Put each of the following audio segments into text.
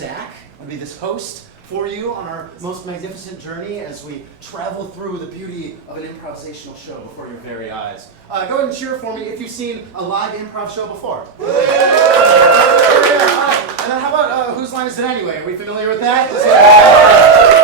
Zach. I'll be this host for you on our most magnificent journey as we travel through the beauty of an improvisational show before your very eyes. Go ahead and cheer for me if you've seen a live improv show before. And then how about Whose Line Is It Anyway? Are we familiar with that?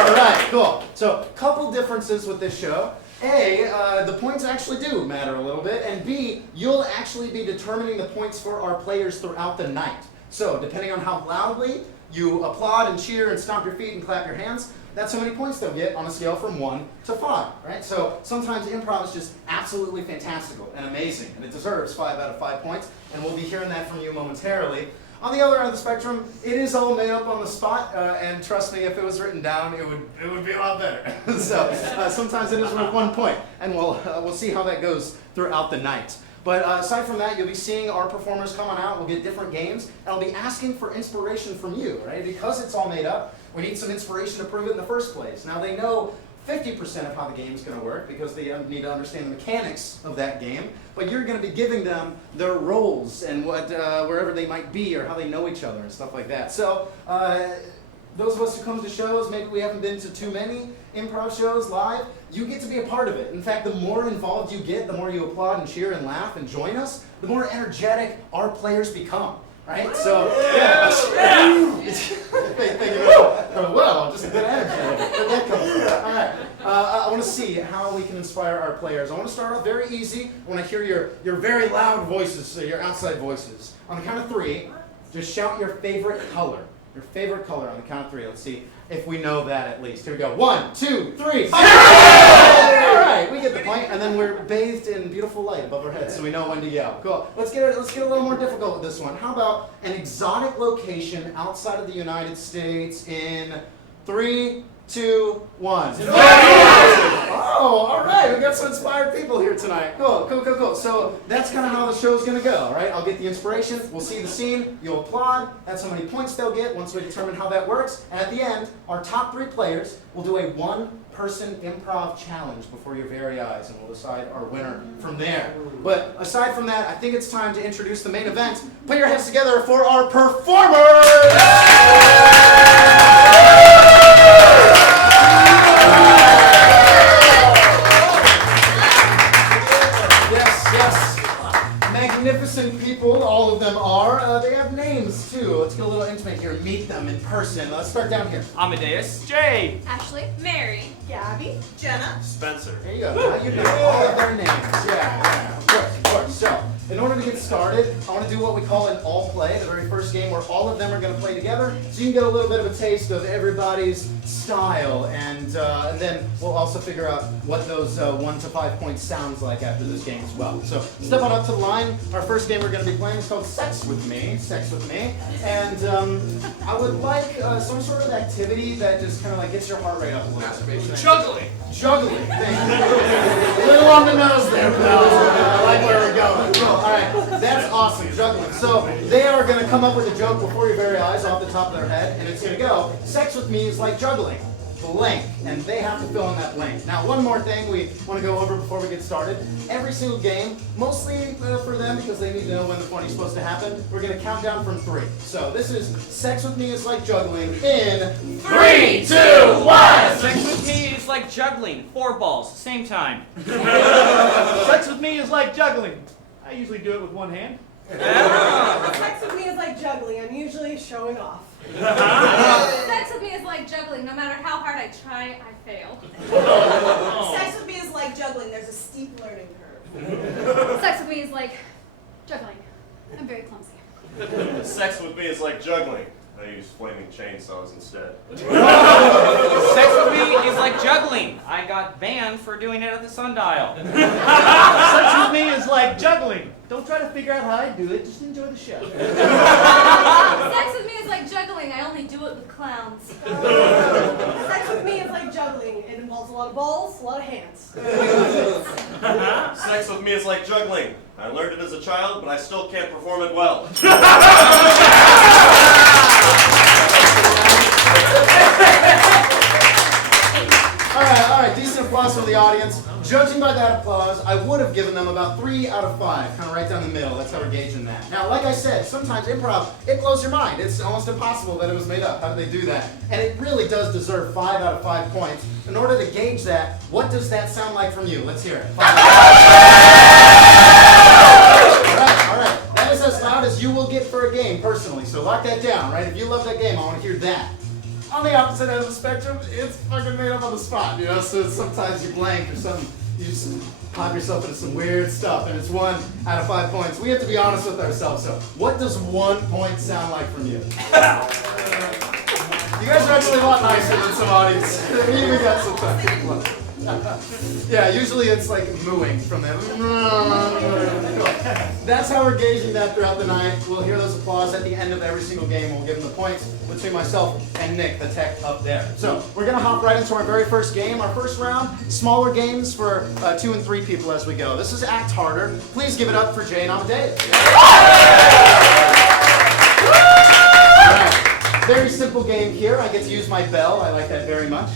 All right, cool. So, couple differences with this show. A, the points actually do matter a little bit, and B, you'll actually be determining the points for our players throughout the night. So, depending on how loudly you applaud and cheer and stomp your feet and clap your hands, that's how many points they'll get on a scale from 1 to 5, right? So sometimes improv is just absolutely fantastical and amazing, and it deserves 5 out of 5 points, and we'll be hearing that from you momentarily. On the other end of the spectrum, it is all made up on the spot, and trust me, if it was written down, it would be a lot better. So sometimes it is worth 1 point, and we'll see how that goes throughout the night. But aside from that, you'll be seeing our performers come on out. We'll get different games, and I'll be asking for inspiration from you, right? Because it's all made up, we need some inspiration to prove it in the first place. Now, they know 50% of how the game's going to work because they need to understand the mechanics of that game, but you're going to be giving them their roles and what wherever they might be or how they know each other and stuff like that. So, those of us who come to shows, maybe we haven't been to too many improv shows live, you get to be a part of it. In fact, the more involved you get, the more you applaud and cheer and laugh and join us, the more energetic our players become, right? So, yeah. Thank you. Well, just a good energy. Where'd that come from? All right. I want to see how we can inspire our players. I want to start off very easy. I want to hear your very loud voices, so your outside voices. On the count of 3, just shout your favorite color. Your favorite color on the count of 3. Let's see if we know that at least. Here we go. 1, 2, 3. All right, we get the point. And then we're bathed in beautiful light above our heads, so we know when to yell. Cool. Let's get a little more difficult with this one. How about an exotic location outside of the United States in 3, 2, 1. Oh, all right. We got some inspired people here tonight. Cool. So that's kind of how the show's going to go, all right? I'll get the inspiration. We'll see the scene. You'll applaud. That's how many points they'll get once we determine how that works. And at the end, our top 3 players will do a one-person improv challenge before your very eyes, and we'll decide our winner from there. But aside from that, I think it's time to introduce the main event. Put your hands together for our performers! Magnificent people, all of them are. They have names too. Let's get a little intimate here. Meet them in person. Let's start down here. Amadeus, Jay, Ashley, Mary, Gabby, Jenna, Spencer. There you go. Now you know all of their names. Yeah, of course. So, in order to get started, I want to do what we call an all play, the very first game where all of them are going to play together, so you can get a little bit of a taste of everybody's style, and then we'll also figure out what those 1 to 5 points sounds like after this game as well. So, step on up to the line. Our first game we're going to be playing is called Sex With Me, and I would like some sort of activity that just kind of like gets your heart rate up a little bit. Juggling. Juggling. Thank you. A little on the nose there, pal. I like where we're going. Cool. All right, that's awesome. Juggling. So they are going to come up with a joke before your very eyes, off the top of their head, and it's going to go. Sex with me is like juggling. Blank, and they have to fill in that blank. Now, one more thing we want to go over before we get started. Every single game, mostly for them because they need to know when the funny's supposed to happen, we're going to count down from 3. So this is Sex With Me is like juggling in 3, 2, 1. Sex with me is like juggling. 4 balls, same time. Sex with me is like juggling. I usually do it with one hand. Sex with me is like juggling. I'm usually showing off. Sex with me is like juggling. No matter how hard I try, I fail. Sex with me is like juggling. There's a steep learning curve. Sex with me is like juggling. I'm very clumsy. Sex with me is like juggling. I use flaming chainsaws instead. Sex with me is like juggling. I got banned for doing it at the sundial. Sex with me is like juggling. Don't try to figure out how I do it. Just enjoy the show. Sex with me is like juggling. I only do it with clowns. Sex with me is like juggling. It involves a lot of balls, a lot of hands. Sex with me is like juggling. I learned it as a child, but I still can't perform it well. All right, decent applause from the audience. Judging by that applause, I would have given them about 3 out of 5, kind of right down the middle. That's how we're gauging that. Now, like I said, sometimes improv, it blows your mind. It's almost impossible that it was made up. How did they do that? And it really does deserve 5 out of 5 points. In order to gauge that, what does that sound like from you? Let's hear it. All right. That is as loud as you will get for a game, personally. So lock that down, right? If you love that game, I want to hear that. On the opposite end of the spectrum, it's fucking made up on the spot, you know? So sometimes you blank or something. You just pop yourself into some weird stuff, and it's 1 out of 5 points. We have to be honest with ourselves. So what does 1 point sound like from you? You guys are actually a lot nicer than some audience. We got some time. Yeah, usually it's like mooing from them. That's how we're gauging that throughout the night. We'll hear those applause at the end of every single game. We'll give them the points between myself and Nick, the tech up there. So we're gonna hop right into our very first game. Our first round, smaller games for 2 and 3 people as we go. This is Act Harder. Please give it up for Jay and Amadeus. Very simple game here. I get to use my bell. I like that very much.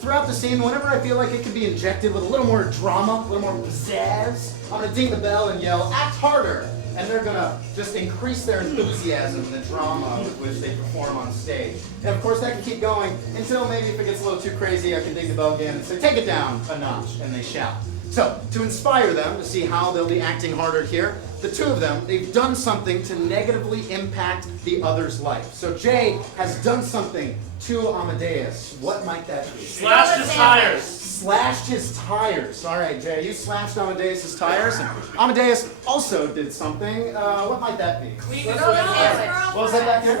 Throughout the scene, whenever I feel like it could be injected with a little more drama, a little more pizzazz, I'm going to ding the bell and yell, "Act harder!" And they're going to just increase their enthusiasm and the drama with which they perform on stage. And of course, that can keep going until maybe if it gets a little too crazy, I can ding the bell again and say, "Take it down a notch," and they shout. So, to inspire them to see how they'll be acting harder here, the 2 of them, they've done something to negatively impact the other's life. So Jay has done something to Amadeus. What might that be? Slashed his tires. Slashed his tires. All right, Jay, you slashed Amadeus' tires. And Amadeus also did something. What might that be? What was that back here?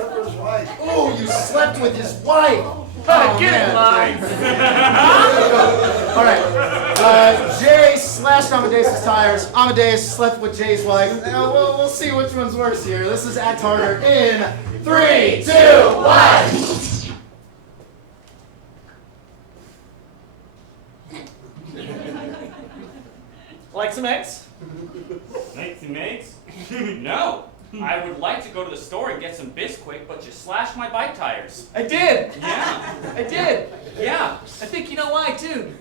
Oh, you slept with his wife. Get in line. All right. Jay slashed Amadeus' tires. Amadeus slept with Jay's wife. We'll see which one's worse here. This is Act Harder in 3, 2, 1. Like some eggs? Eggs and eggs? No. I would like to go to the store and get some Bisquick, but you slashed my bike tires. I did. Yeah. I did. Yeah. I think you know why, too.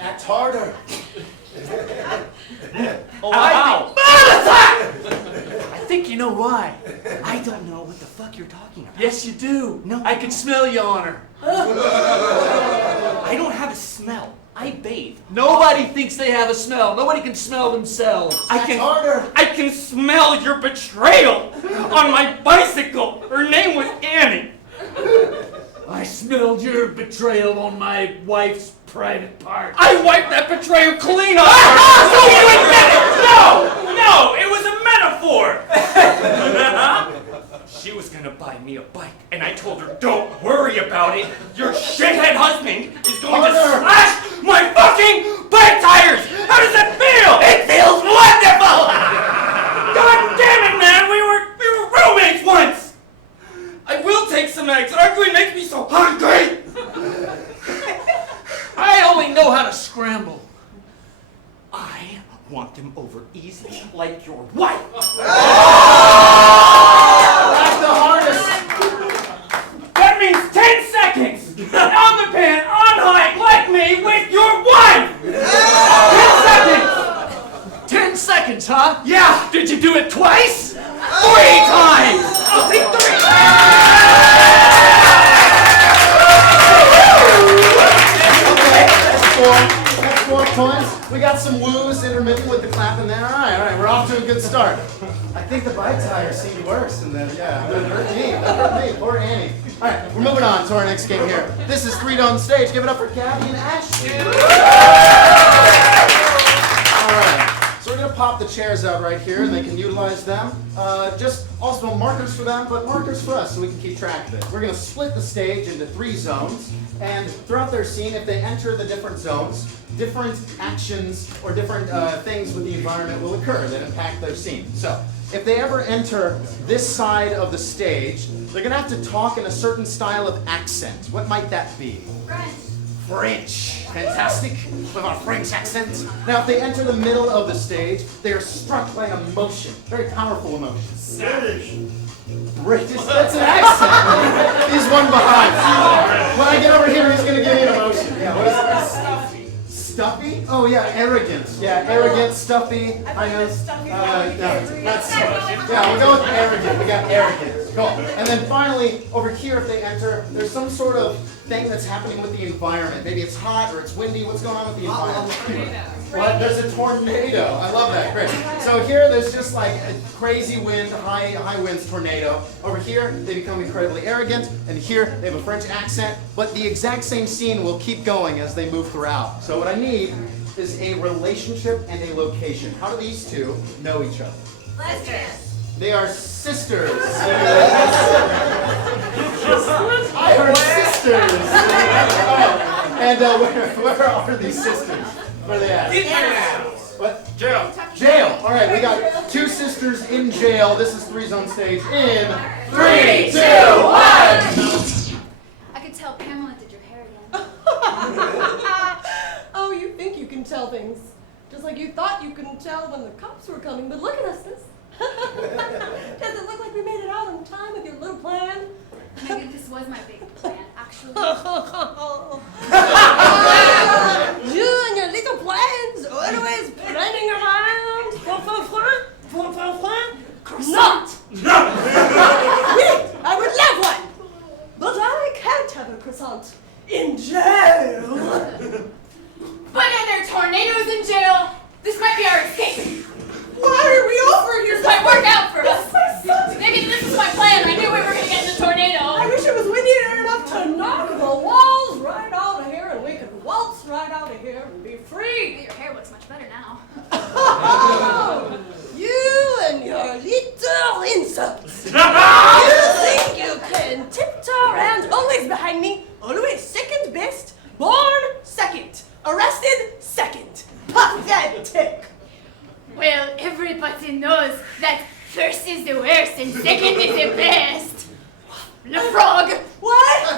Act harder. Oh, Ow. I think you know why. I don't know what the fuck you're talking about. Yes, you do. No. I can smell you on her. I don't have a smell. I bathe. Nobody thinks they have a smell. Nobody can smell themselves. I can smell your betrayal on my bicycle. Her name was Annie. I smelled your betrayal on my wife's private part. I wiped that betrayal clean off her. So you admit it? No, it was a metaphor. She was gonna buy me a bike, and I told her, "Don't worry about it. Your shithead husband is going to slash my fucking bike tires." How does that feel? It feels wonderful. God damn it, man! We were roommates once. I will take some eggs. Arguing makes me so hungry. I only know how to scramble. I want them over easy, like your wife. That's the hardest. That means 10 seconds. On the pan, on high, like me, with your wife. 10 seconds, huh? Yeah. Did you do it twice? 3 times. I'll take 3. That's 4 points. We got some woos intermittent with the clapping there. All right, we're off to a good start. I think the bike tires seemed worse, and then that hurt me. Poor Annie. All right, we're moving on to our next game here. This is 3 on stage. Give it up for Gabby and Ashley. All right. So we're gonna pop the chairs out right here, and they can utilize them. Just also markers for them, but markers for us, so we can keep track of it. We're gonna split the stage into 3 zones, and throughout their scene, if they enter the different zones, different actions or different things with the environment will occur that impact their scene. So, if they ever enter this side of the stage, they're gonna have to talk in a certain style of accent. What might that be? French. Fantastic. With our French accent. Now, if they enter the middle of the stage, they are struck by emotion. Very powerful emotion. British. That's an accent. He's one behind. When I get over here, he's going to give me an emotion. Yeah, what Oh yeah, arrogance. Yeah, arrogant, stuffy. I know. find stuffy Yeah, we'll go with arrogant. We got arrogance. Cool. And then finally, over here, if they enter, there's some sort of thing that's happening with the environment. Maybe it's hot or it's windy. What's going on with the environment? What? There's a tornado. I love that. Great. So here, there's just like a crazy wind, high winds tornado. Over here, they become incredibly arrogant, and here they have a French accent. But the exact same scene will keep going as they move throughout. So what I need is a relationship and a location. How do these two know each other? Lesbians. They are sisters. I heard sisters. Oh, and where are these sisters? Where are they at? What? Jail. Jail. All right, we got two sisters in jail. This is Threes on Stage in 3, 2, 1. I could tell Pamela did your hair again. Oh, you think you can tell things. Just like you thought you couldn't tell when the cops were coming, but look at us, sis. Does it look like we made it out on time with your little plan? Maybe this was my big plan, actually. You and your little plans, always planning around. Croissant. Wait, I would love one, but I can't have a croissant in jail. But there are tornadoes in jail. This might be our escape. Why are we over here? This might work out for us. This sucks. Maybe this was my plan. I knew we were going to get in the tornado. I wish it was windy enough to knock the walls right out of here and we could waltz right out of here and be free. Your hair looks much better now. Oh, you and your little insults. You think you can tiptoe around always behind me, always second best, born second, arrested second. Pathetic. Well, everybody knows that first is the worst and second is the best. Le frog. What?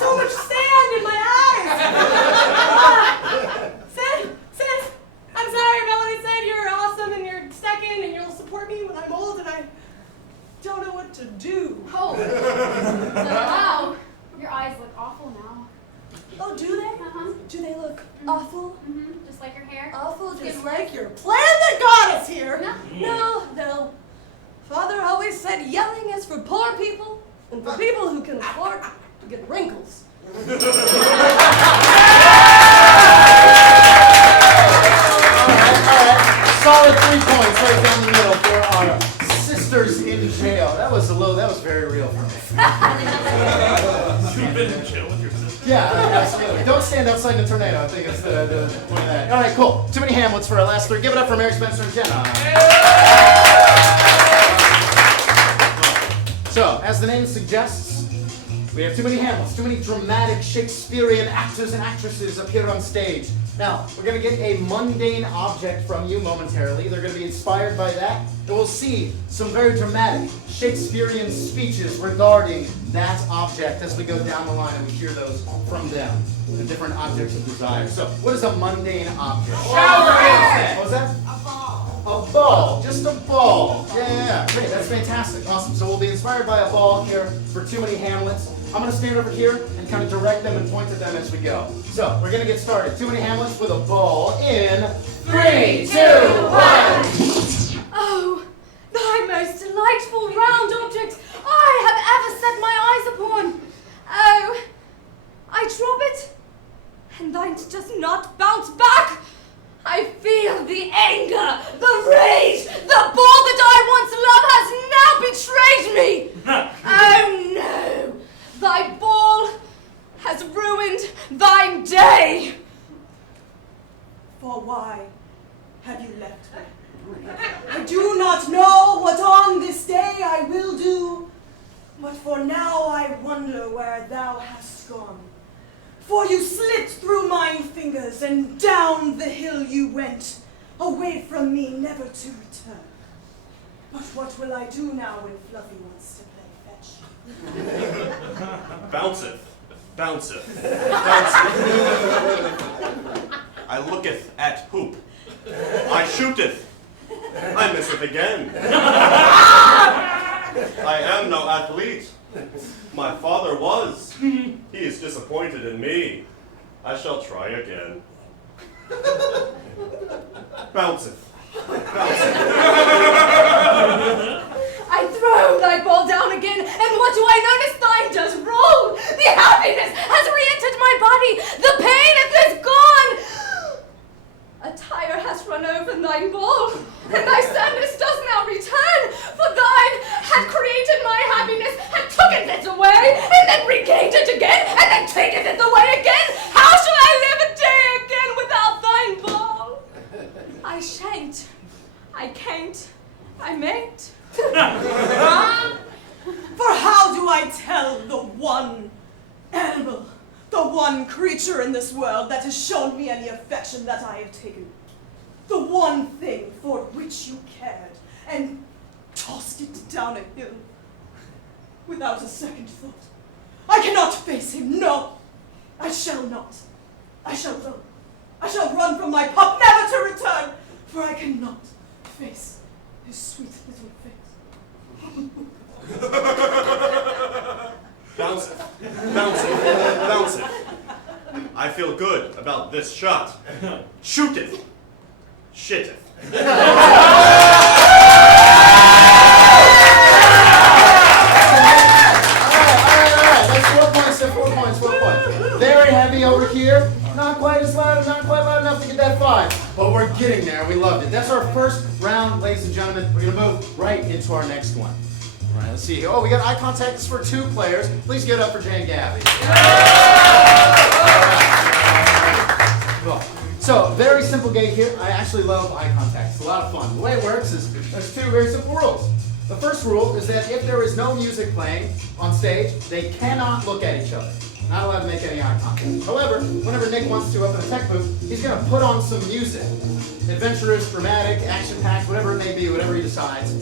So much sand in my eyes. Sis, I'm sorry, Melanie said you're awesome and you're second and you'll support me when I'm old and I don't know what to do. Oh. Wow. Your eyes look awful now. Oh, do they? Uh-huh. Do they look awful? Mm-hmm. Just like your hair. Awful, just Good like your plan that got us here. No. No. Father always said yelling is for poor people and for people who can afford to get wrinkles. Alright, solid 3 points right down the middle for our sisters in jail. That was very real for me. You've been in jail with your sister? Yeah, absolutely. Don't stand outside the tornado. I think it's the point of that. All right, cool. Too many Hamlets for our last 3. Give it up for Mary Spencer and Jenna. So, as the name suggests, we have too many Hamlets, too many dramatic Shakespearean actors and actresses appear on stage. Now, we're going to get a mundane object from you momentarily. They're going to be inspired by that. And we'll see some very dramatic Shakespearean speeches regarding that object as we go down the line and we hear those from them. The different objects of desire. So, what is a mundane object? Shower! What was that? A ball. A ball. Just a ball. Yeah. Great. That's fantastic. Awesome. So we'll be inspired by a ball here for Too Many Hamlets. I'm going to stand over here and kind of direct them and point at them as we go. So, we're going to get started. Too Many Hamlets with a ball in 3, 2, 1. Oh, thy most delightful round object I have ever set my eyes upon. Oh, I drop it, and thine does not bounce back. I feel the anger, the rage, the ball that I once loved has now betrayed me. Oh no, thy ball has ruined thine day. For why have you left me? I do not know what on this day I will do, but for now I wonder where thou hast gone. For you slipped through mine fingers, and down the hill you went, away from me never to return. But what will I do now when Fluffy wants to play fetch? Bounceth, bounceth, bounceth. I looketh at hoop. I shooteth. I misseth again. I am no athlete. My father was. He is disappointed in me. I shall try again. Bounceth. I throw thy ball down again, and what do I notice? Thine does roll. The happiness has re-entered my body. The pain is gone. A tire has run over thine ball, and thy sadness does now return. For thine had created my happiness, had taken it away, and then regained it again, and then taken it away again. How shall I live a day again without thine ball? I shan't. I can't. I mayn't. For how do I tell the one animal, the one creature in this world that has shown me any affection that I have taken, the one thing for which you cared and tossed it down a hill without a second thought? I cannot face him, no, I shall not. I shall run. I shall run from my pup, never to return, for I cannot face his sweet little face. Bounceth. Bounceth. Bounceth. I feel good about this shot. Shooteth. Shitteth. Alright, that's 4 points to 4 points, 4 points. Very heavy over here. Not quite as loud, not quite loud enough to get that 5. But we're getting there, we loved it. That's our first round, ladies and gentlemen. We're gonna move right into our next one. Alright, let's see. Oh, we got eye contact. This is for 2 players. Please give it up for Jay and Gabby. Cool. So, very simple game here. I actually love eye contact. It's a lot of fun. The way it works is there's 2 very simple rules. The first rule is that if there is no music playing on stage, they cannot look at each other. Not allowed to make any eye contact. However, whenever Nick wants to up in a tech booth, he's going to put on some music. Adventurous, dramatic, action-packed, whatever it may be, whatever he decides.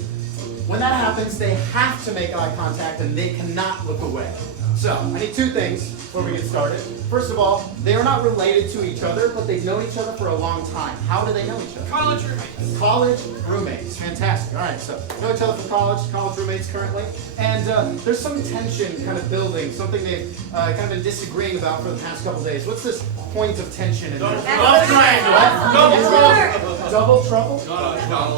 When that happens, they have to make eye contact and they cannot look away. So, I need 2 things before we get started. First of all, they are not related to each other, but they've known each other for a long time. How do they know each other? College roommates. College roommates. Fantastic. All right, so know each other from college roommates currently. And there's some tension kind of building, something they've kind of been disagreeing about for the past couple days. What's this point of tension in there? Love triangle. Double trouble. Double trouble?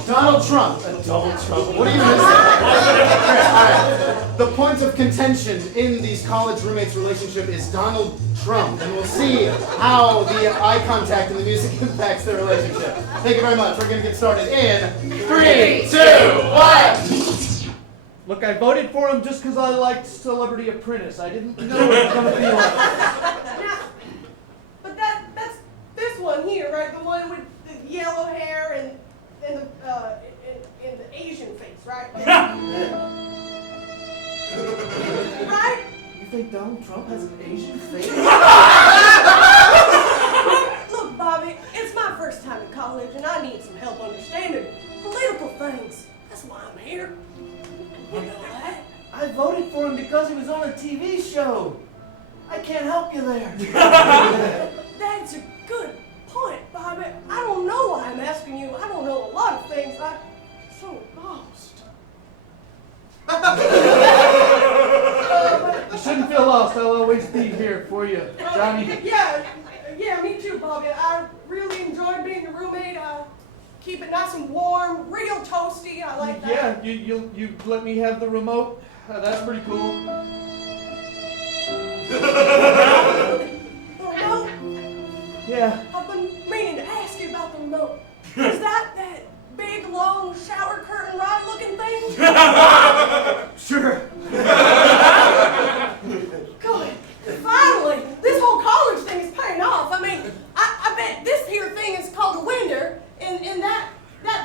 Donald Trump. A double trouble. What are you missing? All right. The point of contention in these college roommates relationship is Donald Trump, and we'll see how the eye contact and the music impacts their relationship. Thank you very much. We're going to get started in 3, 2, 1. Look, I voted for him just because I liked Celebrity Apprentice. I didn't know it was going to be like Now, but that's this one here, right? The one with the yellow hair and the Asian face, right? Right? You think Donald Trump has an Asian face? Look, Bobby, it's my first time in college and I need some help understanding political things. That's why I'm here. You know that? I voted for him because he was on a TV show. I can't help you there. That's a good point, Bobby. I don't know why I'm asking you. I don't know a lot of things. I'm so lost. You shouldn't feel lost. I'll always be here for you, Johnny. Yeah, me too, Bobby. I really enjoy being a roommate. Keep it nice and warm, real toasty. I like that. Yeah, you let me have the remote. That's pretty cool. The remote? Yeah. I've been meaning to ask you about the remote. Is that big, long, shower curtain rod looking thing? Sure. Good. Finally, this whole college thing is paying off. I mean, I bet this here thing is called a winder, and that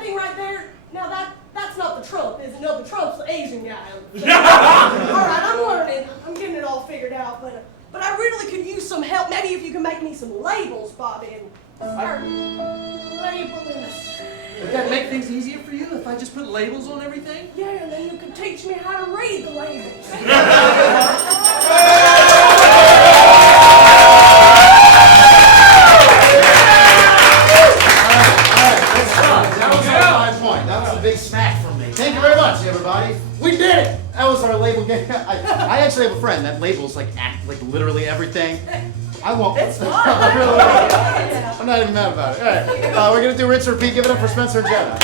thing right there, now that's not the Trump, is it? No, the Trump's the Asian guy. All right, I'm learning. I'm getting it all figured out, but I really could use some help. Maybe if you can make me some labels, Bobby, and start labeling us. Would that make things easier for you if I just put labels on everything? Yeah, and then you could teach me how to read the labels. That was a big smack from me. Thank you very much, everybody. We did it. That was our label game. I actually have a friend that labels like literally everything. I won't. It's fun. I'm not even mad about it. All right, we're gonna do rinse and repeat. Give it up for Spencer and Jenna.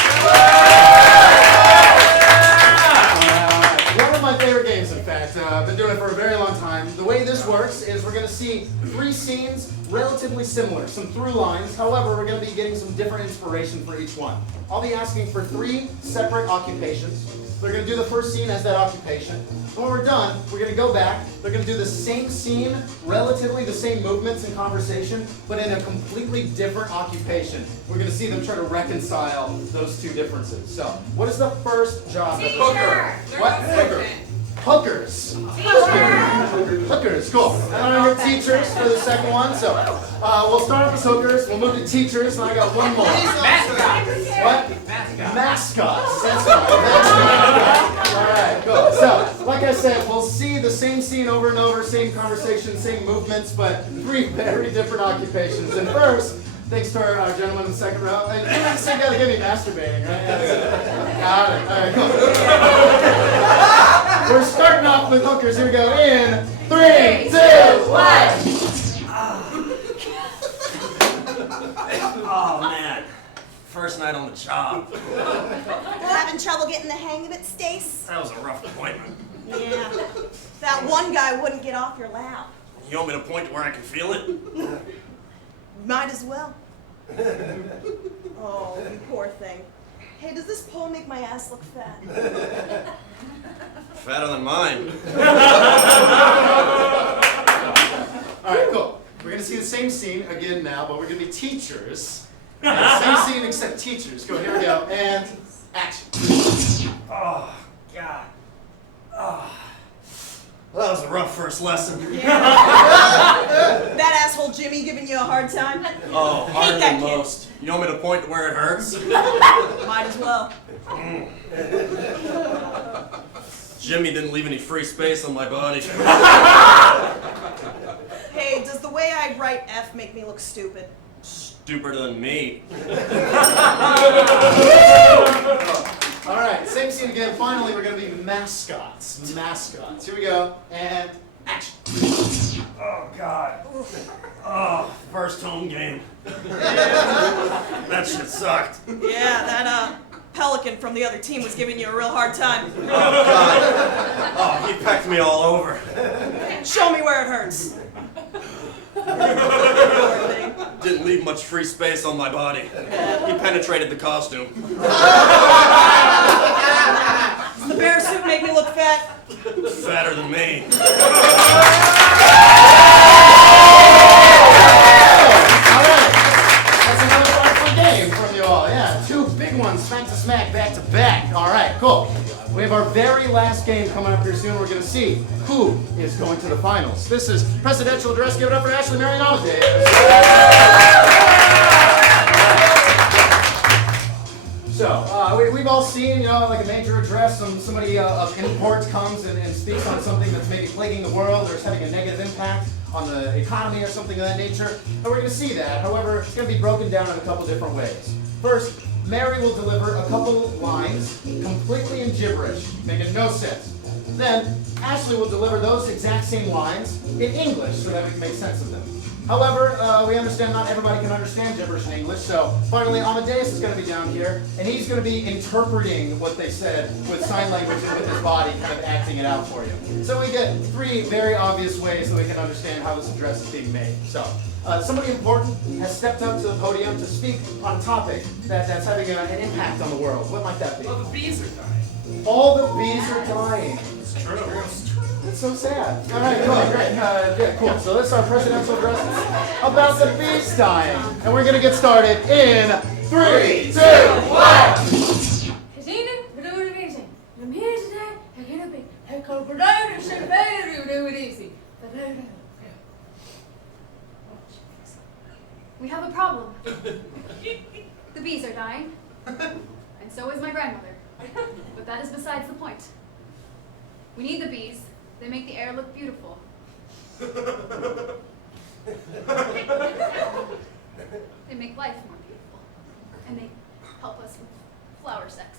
One of my favorite games, in fact. I've been doing it for a very long time. The way this works is we're gonna see 3 scenes relatively similar, some through lines. However, we're gonna be getting some different inspiration for each one. I'll be asking for 3 separate occupations. They're going to do the first scene as that occupation. When we're done, we're going to go back. They're going to do the same scene, relatively the same movements and conversation, but in a completely different occupation. We're going to see them try to reconcile those 2 differences. So, what is the first job? Teacher! What? Hookers. Hookers, cool. And I'm going to hear teachers for the second one. So, we'll start off as hookers. We'll move to teachers, and I got one more. What? Mascots. That's right. All right, cool. So, like I said, we'll see the same scene over and over, same conversation, same movements, but 3 very different occupations. And first, thanks to our gentleman in the second row. And you guys got to give me masturbating, right? Got it. All right, cool. We're starting off with hookers. Here we go. In 3, 2, 1. Oh man, first night on the job. Having trouble getting the hang of it, Stace? That was a rough appointment. Yeah. That one guy wouldn't get off your lap. You want me to point to where I can feel it? Might as well. Oh, you poor thing. Hey, does this pole make my ass look fat? Fatter than mine. All right, cool. We're going to see the same scene again now, but we're going to be teachers. Same scene except teachers. Go, here we go. And action. Oh, God. Oh. Well, that was a rough first lesson. That asshole Jimmy giving you a hard time? Oh, harder that than kid. most. You want me to point to where it hurts? Might as well. Jimmy didn't leave any free space on my body. Hey, does the way I write F make me look stupid? Stupider than me. All right, same scene again. Finally, we're going to be mascots. Mascots. Here we go. And action. Oh, God. Oh, first home game. That shit sucked. Yeah, that pelican from the other team was giving you a real hard time. Oh, God. Oh, he pecked me all over. Show me where it hurts. Didn't leave much free space on my body. He penetrated the costume. Does the bear suit make me look fat? Fatter than me. All right. That's another fun game from you all. Yeah, 2 big ones, smack to smack, back to back. All right, cool. We have our very last game coming up here soon. We're going to see who is going to the finals. This is Presidential Address. Give it up for Ashley Marion Davis. So, we've all seen, like a major address, somebody of import comes and speaks on something that's maybe plaguing the world or is having a negative impact on the economy or something of that nature. And we're going to see that. However, it's going to be broken down in a couple different ways. First, Mary will deliver a couple lines completely in gibberish, making no sense. Then, Ashley will deliver those exact same lines in English so that we can make sense of them. However, we understand not everybody can understand gibberish in English, so finally Amadeus is going to be down here, and he's going to be interpreting what they said with sign language and with his body, kind of acting it out for you. So we get 3 very obvious ways that we can understand how this address is being made. So, somebody important has stepped up to the podium to speak on a topic that's having an impact on the world. What might that be? Well, the bees are dying. All the bees are dying. It's true. That's so sad. All right, cool, great. Yeah, cool. So this is our presidential address about the bees dying. And we're going to get started in 3, 2, 1. I'm here today. I'm going to be a co-producer. We have a problem. The bees are dying, and so is my grandmother. But that is besides the point. We need the bees. They make the air look beautiful. They make life more beautiful. And they help us with flower sex.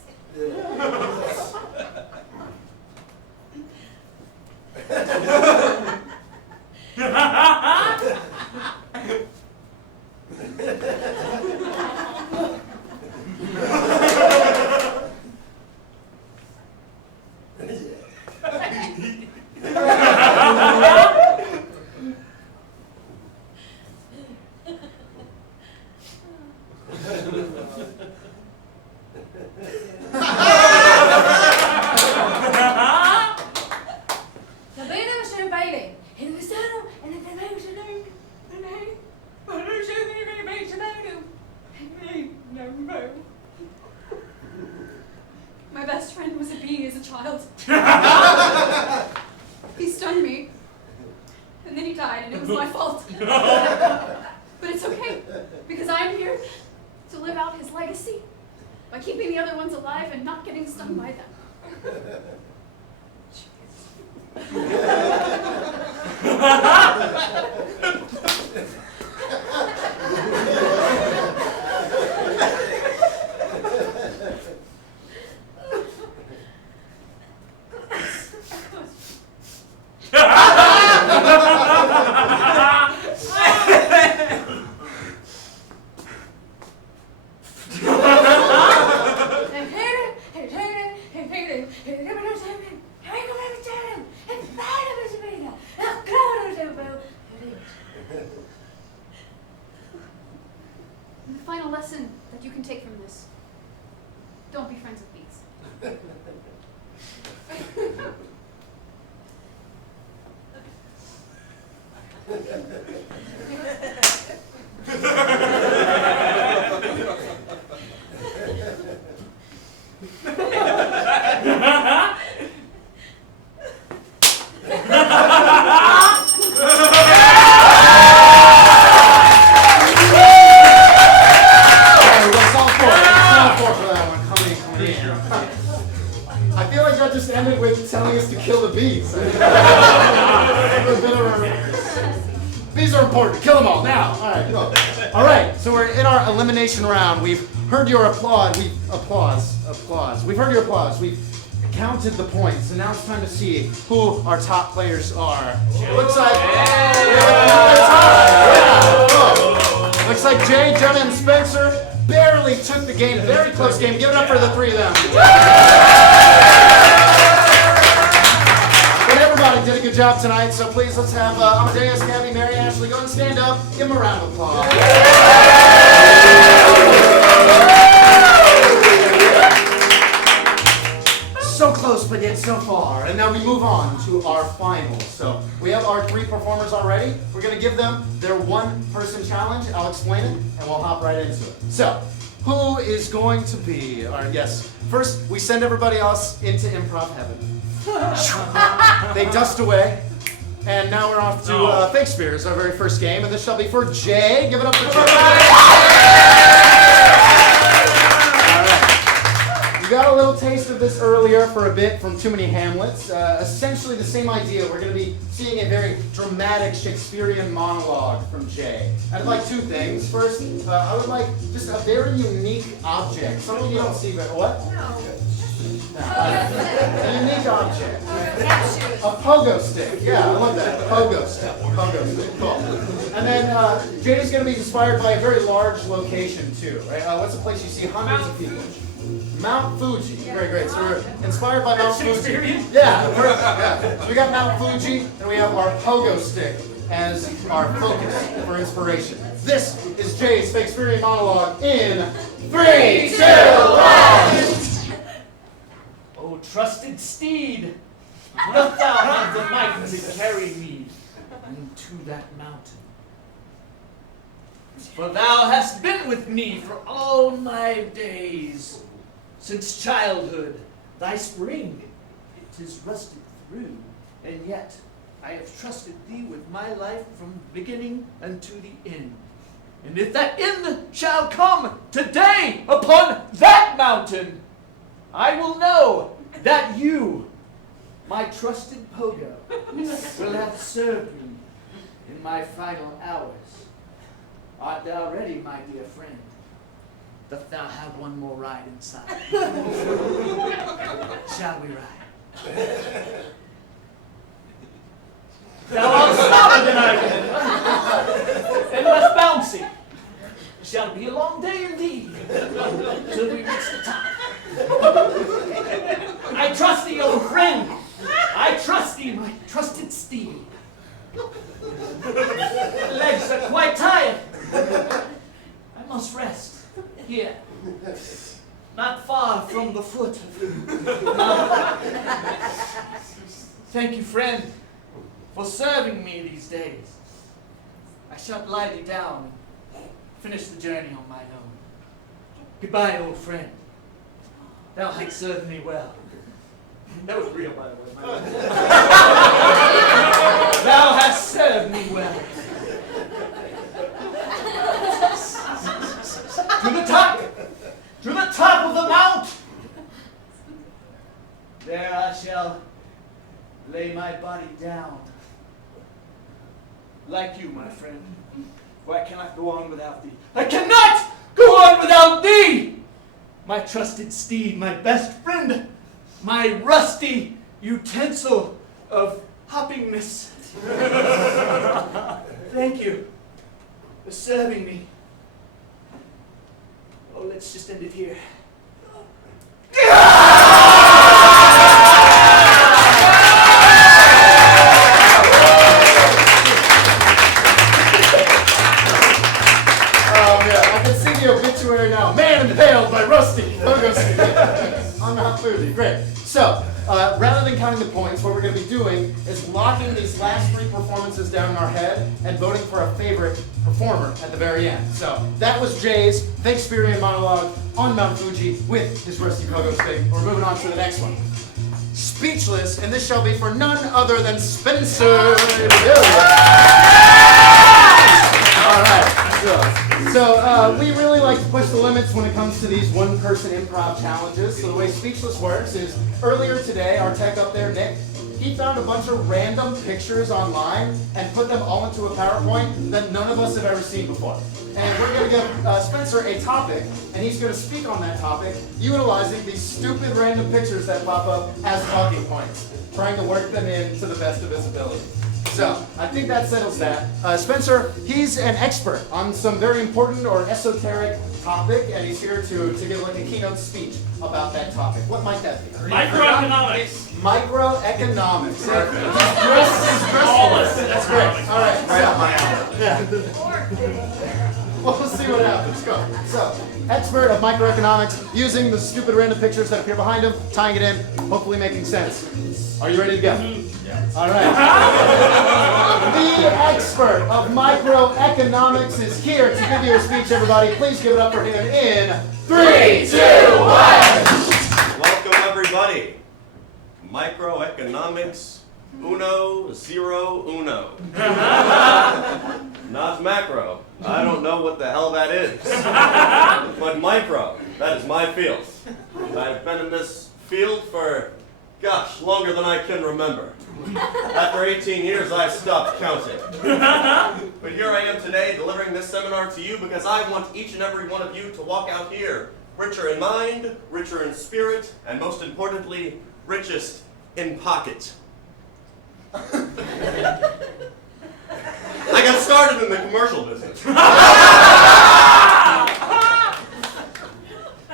was my fault. But it's okay, because I'm here to live out his legacy by keeping the other ones alive and not getting stung by them. The final lesson that you can take from this: don't be friends with bees. I feel like that just ended with telling us to kill the bees. Bees are important. Kill them all now. All right, go. All right. So we're in our elimination round. We've heard your applause. We've heard your applause. We've counted the points, and now it's time to see who our top players are. It looks like looks like Jay, Jonah, and Spencer barely took the game. Very close game. Give it up for the three of them. But everybody did a good job tonight, so please let's have Amadeus, Gabby, Mary, Ashley, go and stand up. Give them a round of applause. So close, but yet so far. And now we move on to our finals. So we have our three performers already. We're going to give them their one-person challenge. I'll explain it, and we'll hop right into it. So, who is going to be our, yes, first we send everybody else into improv heaven. They dust away. And now we're off to Shakespeare's, our very first game. And this shall be for Jay. Give it up for Jay. You got a little taste of this earlier for a bit from Too Many Hamlets. Essentially the same idea. We're going to be seeing a very dramatic Shakespearean monologue from Jay. I'd like two things. First, I would like just a very unique object. Something you don't see, but what? A unique object. A pogo stick. Yeah, I love that. Pogo stick. Pogo stick. Cool. And then Jay's going to be inspired by a very large location too, right? What's a place you see hundreds of people? Mount Fuji. Great, great. So we're inspired by Mount Fuji. Yeah, perfect. Yeah. So we got Mount Fuji, and we have our pogo stick as our focus for inspiration. This is Jay's Shakespearean monologue in 3, 2, 1. O trusted steed, wilt thou have the might to carry me into that mountain? For thou hast been with me for all my days. Since childhood, thy spring, it is rusted through, and yet I have trusted thee with my life from the beginning unto the end. And if that end shall come today upon that mountain, I will know that you, my trusted Pogo, will have served me in my final hours. Art thou ready, my dear friend? Doth thou have one more ride inside? Shall we ride? Thou art slower than I am, and less bouncy. Shall be a long day indeed, till we reach the top. I trust thee, old friend. I trust thee, my trusted steed. Legs are quite tired. I must rest here, not far from the foot. Thank you, friend, for serving me these days. I shall lie thee down and finish the journey on my own. Goodbye, old friend. Thou hast served me well. That was real, by the way. Thou hast served me well. body down. Like you, my friend, for I cannot go on without thee. I cannot go on without thee! My trusted steed, my best friend, my rusty utensil of hoppingness. Thank you for serving me. Oh, let's just end it here. Obituary now. Man impaled by Rusty. I'm not Fuji. Great. So, rather than counting the points, what we're going to be doing is locking these last 3 performances down in our head and voting for a favorite performer at the very end. So, that was Jay's Shakespearean monologue on Mount Fuji with his Rusty Pogo Stick. We're moving on to the next one. Speechless, and this shall be for none other than Spencer. All right. So we really like to push the limits when it comes to these one-person improv challenges. So the way Speechless works is, earlier today, our tech up there, Nick, he found a bunch of random pictures online and put them all into a PowerPoint that none of us have ever seen before. And we're going to give Spencer a topic, and he's going to speak on that topic, utilizing these stupid random pictures that pop up as talking points, trying to work them in to the best of his ability. So, I think that settles that. Spencer, he's an expert on some very important or esoteric topic, and he's here to give like a keynote speech about that topic. What might that be? Microeconomics. Microeconomics. He's dressed. That's great. All right. Right up my alley. Yeah. We'll see what happens. Go. So, expert of microeconomics, using the stupid random pictures that appear behind him, tying it in, hopefully making sense. Are you ready to go? Yes. All right. The expert of microeconomics is here to give you a speech, everybody. Please give it up for him in 3, 2, 1. Welcome, everybody. Microeconomics, uno, zero, uno. Not macro. I don't know what the hell that is. But micro, that is my field. I've been in this field for, gosh, longer than I can remember. After 18 years, I stopped counting. But here I am today delivering this seminar to you because I want each and every one of you to walk out here richer in mind, richer in spirit, and most importantly, richest in pocket. I got started in the commercial business.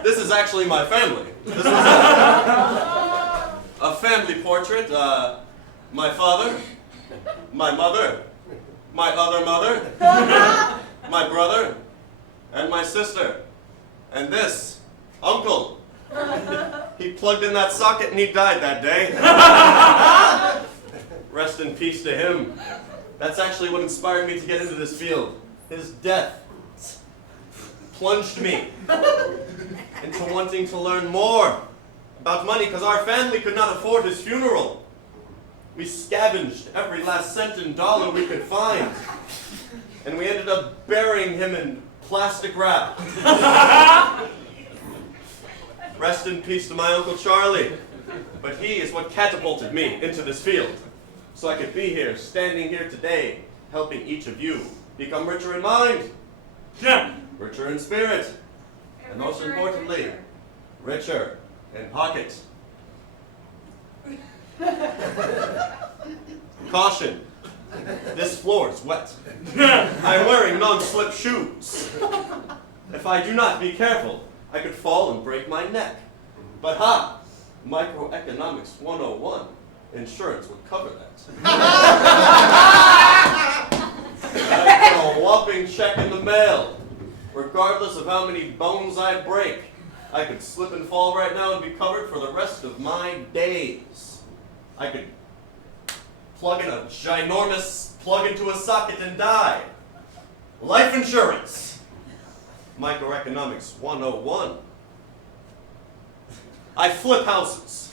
This is actually my family. This is a family portrait. My father, my mother, my other mother, my brother, and my sister. And this, Uncle. He plugged in that socket and he died that day. Rest in peace to him. That's actually what inspired me to get into this field. His death plunged me into wanting to learn more about money because our family could not afford his funeral. We scavenged every last cent and dollar we could find. And we ended up burying him in plastic wrap. Rest in peace to my Uncle Charlie. But he is what catapulted me into this field. So I could be here, standing here today, helping each of you become richer in mind, richer in spirit, and most importantly, richer in pocket. Caution, this floor is wet. I'm wearing non-slip shoes. If I do not be careful, I could fall and break my neck. But ha, Microeconomics 101. Insurance would cover that. I got a whopping check in the mail. Regardless of how many bones I break, I could slip and fall right now and be covered for the rest of my days. I could plug in a ginormous plug into a socket and die. Life insurance. Microeconomics 101. I flip houses.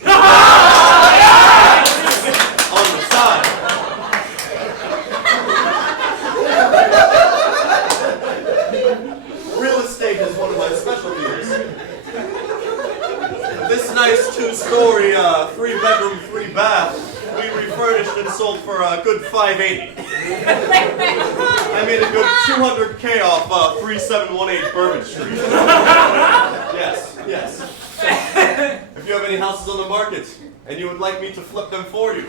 On the side. Real estate is one of my specialties. This nice 2-story, 3-bedroom, 3-bath, we refurnished and sold for a good 580. I made a good 200K off 3718 Bourbon Street. Yes. If you have any houses on the market and you would like me to flip them for you,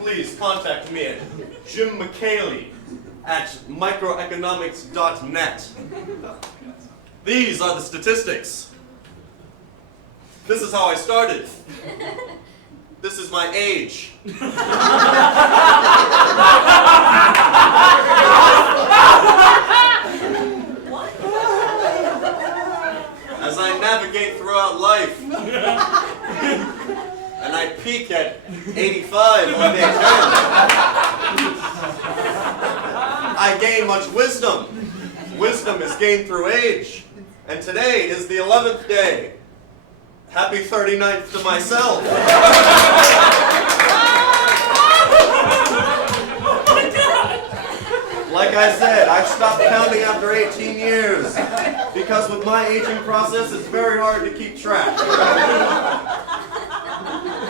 please contact me at Jim McKaylee at microeconomics.net. These are the statistics. This is how I started. This is my age. As I navigate throughout life, and I peak at 85 on day 10, I gain much wisdom. Wisdom is gained through age. And today is the 11th day. Happy 39th to myself. Like I said, I stopped counting after 18 years. Because with my aging process, it's very hard to keep track.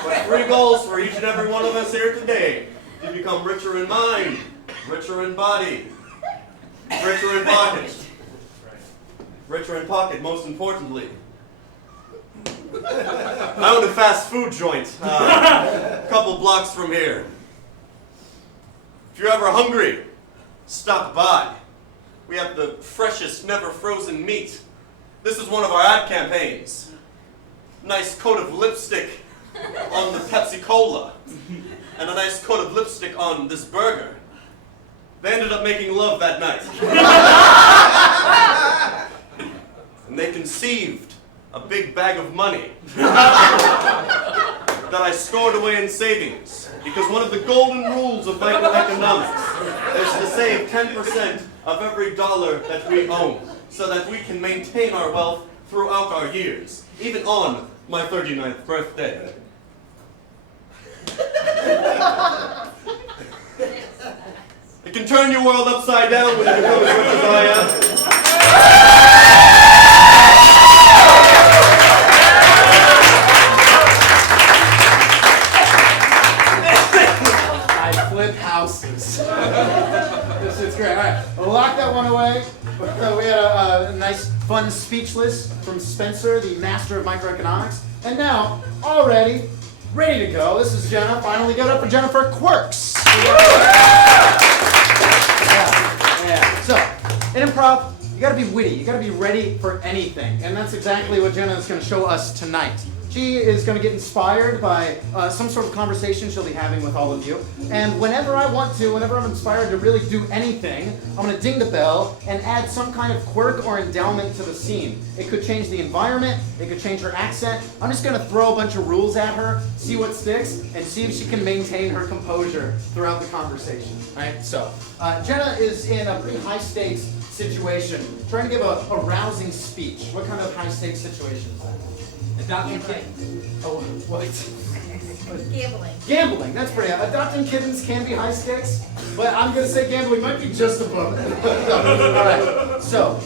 But 3 goals for each and every one of us here today. To become richer in mind, richer in body, richer in pocket. Richer in pocket, most importantly. I own a fast food joint a couple blocks from here. If you're ever hungry, stop by. We have the freshest, never frozen meat. This is one of our ad campaigns. Nice coat of lipstick on the Pepsi Cola, and a nice coat of lipstick on this burger. They ended up making love that night. And they conceived a big bag of money that I stored away in savings. Because one of the golden rules of microeconomics is to save 10% of every dollar that we own, so that we can maintain our wealth throughout our years, even on my 39th birthday. It can turn your world upside down when you become as rich as I am. I flip houses. This is great. All right, we'll lock that one away. We had a nice, fun speechless from Spencer, the master of microeconomics. And now, already ready to go. This is Jenna. Finally, give it up for Jennifer Quirks. Yeah. So, in improv, you gotta be witty. You gotta be ready for anything. And that's exactly what Jenna is gonna show us tonight. She is going to get inspired by some sort of conversation she'll be having with all of you. And whenever I want to, whenever I'm inspired to really do anything, I'm going to ding the bell and add some kind of quirk or endowment to the scene. It could change the environment, it could change her accent. I'm just going to throw a bunch of rules at her, see what sticks, and see if she can maintain her composure throughout the conversation. All right? So, Jenna is in a pretty high-stakes situation, trying to give a rousing speech. What kind of high-stakes situation is that? Adopting kittens. Oh, what? Gambling. Gambling, that's pretty. Adopting kittens can be high stakes, but I'm going to say gambling might be just above it. All right, so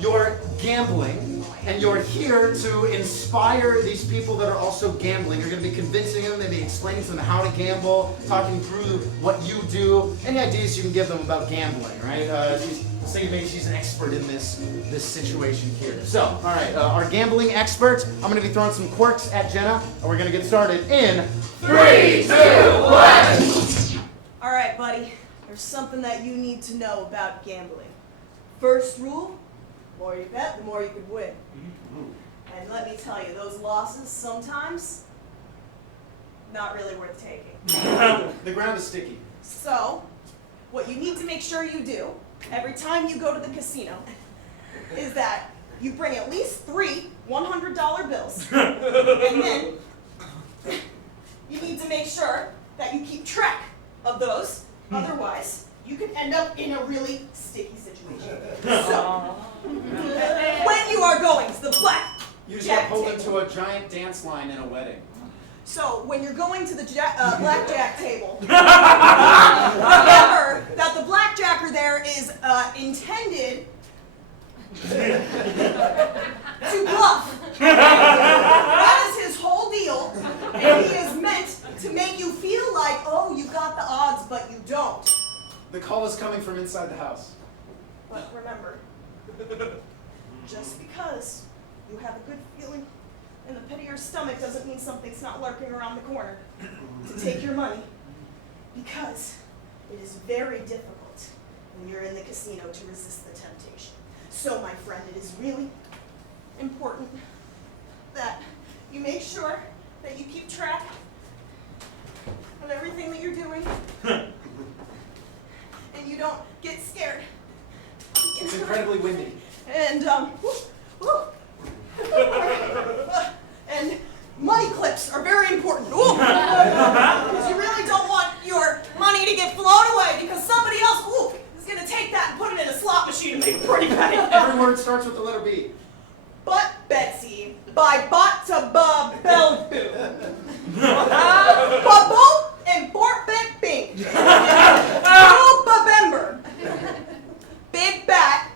you're gambling, and you're here to inspire these people that are also gambling. You're going to be convincing them, maybe explaining to them how to gamble, talking through what you do, any ideas you can give them about gambling, right? Maybe she's an expert in this situation here. So, all right, our gambling expert. I'm going to be throwing some quirks at Jenna, and we're going to get started in 3, 2, 1. All right, buddy. There's something that you need to know about gambling. First rule, the more you bet, the more you could win. And let me tell you, those losses sometimes, not really worth taking. The ground is sticky. So, what you need to make sure you do every time you go to the casino is that you bring at least 3 $100 bills. And then you need to make sure that you keep track of those. Otherwise, you could end up in a really sticky situation. So, when you are going to the You just got blackjack pulled table. into a giant dance line in a wedding. So, when you're going to the blackjack table, remember that the blackjacker there is intended to bluff. That is his whole deal, and he is meant to make you feel like, oh, you got don't. The call is coming from inside the house. But remember, just because you have a good feeling in the pit of your stomach doesn't mean something's not lurking around the corner to take your money. Because it is very difficult when you're in the casino to resist the temptation. So, my friend, it is really important that you make sure that you keep track of everything that you're doing. And you don't get scared. It's incredibly windy. And, and money clips are very important. Because you really don't want your money to get blown away because somebody else, is going to take that and put it in a slot machine and make a pretty penny. Every word starts with the letter B. But Betsy, by bot to bub Bellevue. Baboop and Fort Big Bing. Bebember. Big Bat.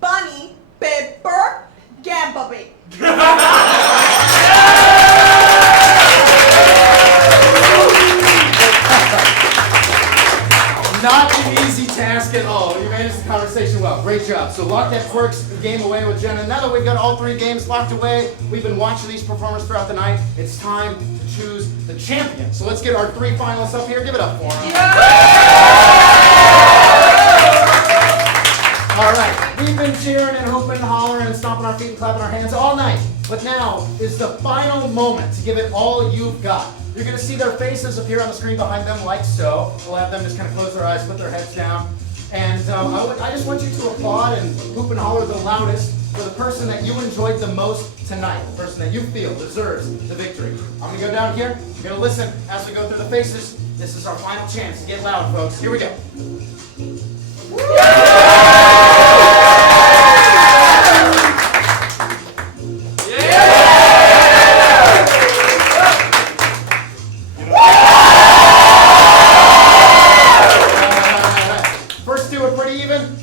Bunny. Bibber. Gambabing. Not an easy task at all. You managed the conversation well. Great job. So lock that quirks game away with Jenna. Now that we've got all 3 games locked away, we've been watching these performers throughout the night. It's time to choose the champion. So let's get our 3 finalists up here. Give it up for them. All right. We've been cheering and hooping and hollering and stomping our feet and clapping our hands all night. But now is the final moment to give it all you've got. You're going to see their faces appear on the screen behind them like so. We'll have them just kind of close their eyes, put their heads down. And I just want you to applaud and hoop and holler the loudest for the person that you enjoyed the most tonight, the person that you feel deserves the victory. I'm going to go down here. You're going to listen as we go through the faces. This is our final chance to get loud, folks. Here we go.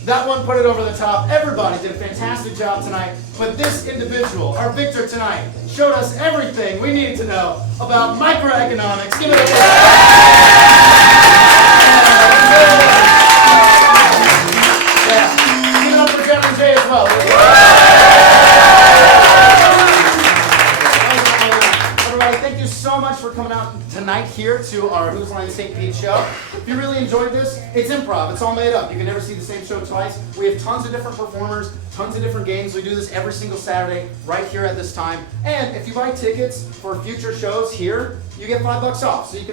That one put it over the top. Everybody did a fantastic job tonight. But this individual, our victor tonight, showed us everything we needed to know about microeconomics. Give it a Give it up for Jeff and Jay as well. Everybody, thank you so much for coming out tonight here to our Whose Line St. Pete show. If you really enjoyed this, it's improv. It's all made up. You can never see the same show twice. We have tons of different performers, tons of different games. We do this every single Saturday right here at this time. And if you buy tickets for future shows here, you get $5 off. So you can